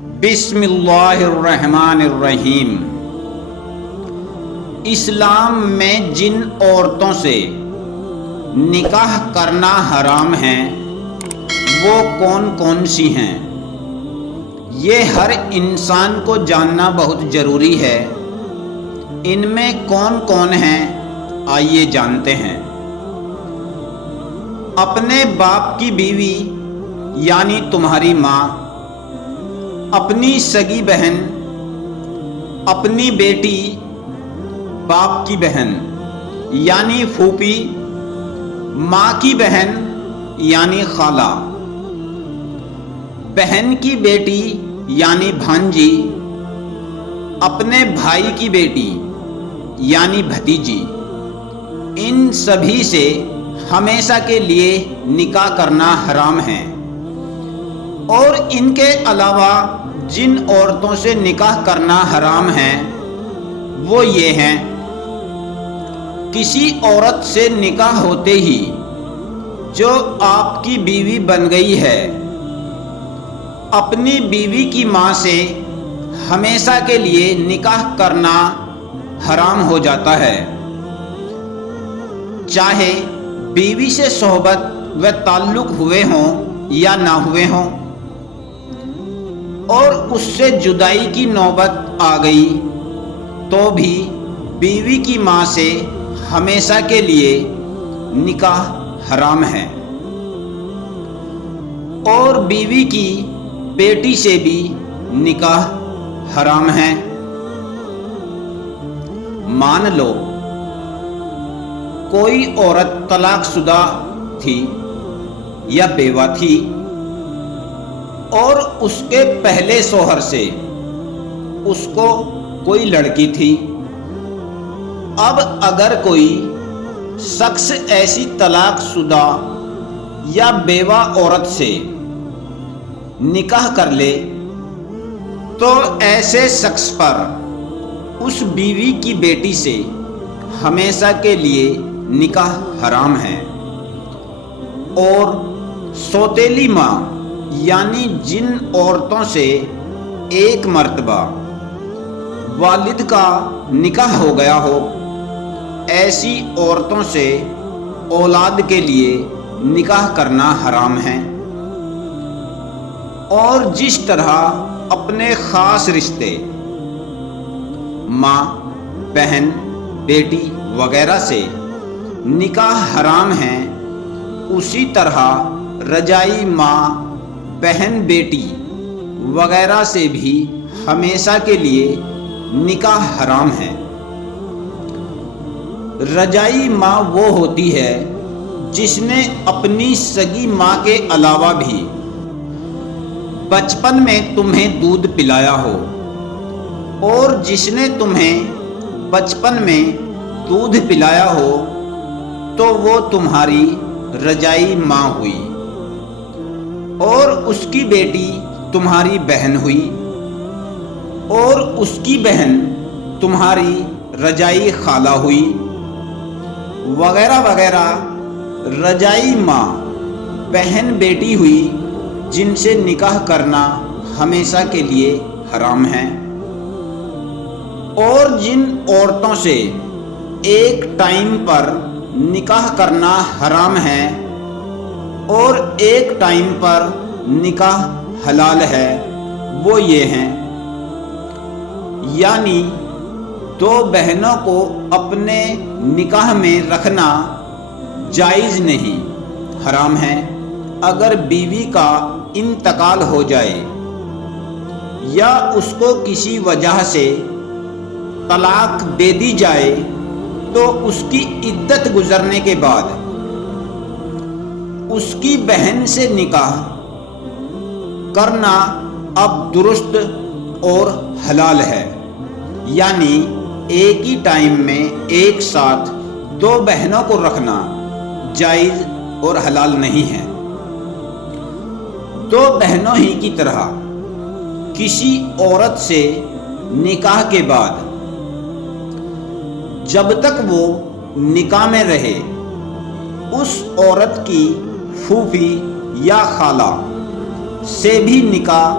بسم اللہ الرحمن الرحیم۔ اسلام میں جن عورتوں سے نکاح کرنا حرام ہے وہ کون کون سی ہیں، یہ ہر انسان کو جاننا بہت ضروری ہے۔ ان میں کون کون ہیں آئیے جانتے ہیں۔ اپنے باپ کی بیوی یعنی تمہاری ماں، اپنی سگی بہن، اپنی بیٹی، باپ کی بہن یعنی پھوپھی، ماں کی بہن یعنی خالہ، بہن کی بیٹی یعنی بھانجی، اپنے بھائی کی بیٹی یعنی بھتیجی۔ ان سبھی سے ہمیشہ کے لیے نکاح کرنا حرام ہے۔ اور ان کے علاوہ جن عورتوں سے نکاح کرنا حرام ہے وہ یہ ہیں: کسی عورت سے نکاح ہوتے ہی جو آپ کی بیوی بن گئی ہے، اپنی بیوی کی ماں سے ہمیشہ کے لیے نکاح کرنا حرام ہو جاتا ہے، چاہے بیوی سے صحبت و تعلق ہوئے ہوں یا نہ ہوئے ہوں۔ اور اس سے جدائی کی نوبت آ گئی تو بھی بیوی کی ماں سے ہمیشہ کے لیے نکاح حرام ہے۔ اور بیوی کی بیٹی سے بھی نکاح حرام ہے۔ مان لو کوئی عورت طلاق شدہ تھی یا بیوہ تھی اور اس کے پہلے شوہر سے اس کو کوئی لڑکی تھی۔ اب اگر کوئی شخص ایسی طلاق شدہ یا بیوہ عورت سے نکاح کر لے تو ایسے شخص پر اس بیوی کی بیٹی سے ہمیشہ کے لیے نکاح حرام ہے۔ اور سوتیلی ماں یعنی جن عورتوں سے ایک مرتبہ والد کا نکاح ہو گیا ہو، ایسی عورتوں سے اولاد کے لیے نکاح کرنا حرام ہے۔ اور جس طرح اپنے خاص رشتے ماں، بہن، بیٹی وغیرہ سے نکاح حرام ہے، اسی طرح رجائی ماں، بہن، بیٹی وغیرہ سے بھی ہمیشہ کے لیے نکاح حرام ہے۔ رجائی ماں وہ ہوتی ہے جس نے اپنی سگی ماں کے علاوہ بھی بچپن میں تمہیں دودھ پلایا ہو، اور جس نے تمہیں بچپن میں دودھ پلایا ہو تو وہ تمہاری رجائی ماں ہوئی۔ اور اس کی بیٹی تمہاری بہن ہوئی، اور اس کی بہن تمہاری رجائی خالہ ہوئی، وغیرہ وغیرہ۔ رجائی ماں، بہن، بیٹی ہوئی جن سے نکاح کرنا ہمیشہ کے لیے حرام ہے۔ اور جن عورتوں سے ایک ٹائم پر نکاح کرنا حرام ہے اور ایک ٹائم پر نکاح حلال ہے وہ یہ ہیں: یعنی دو بہنوں کو اپنے نکاح میں رکھنا جائز نہیں، حرام ہے۔ اگر بیوی کا انتقال ہو جائے یا اس کو کسی وجہ سے طلاق دے دی جائے تو اس کی عدت گزرنے کے بعد اس کی بہن سے نکاح کرنا اب درست اور حلال ہے۔ یعنی ایک ہی ٹائم میں ایک ساتھ دو بہنوں کو رکھنا جائز اور حلال نہیں ہے۔ دو بہنوں ہی کی طرح کسی عورت سے نکاح کے بعد جب تک وہ نکاح میں رہے اس عورت کی پھوپھی یا خالہ سے بھی نکاح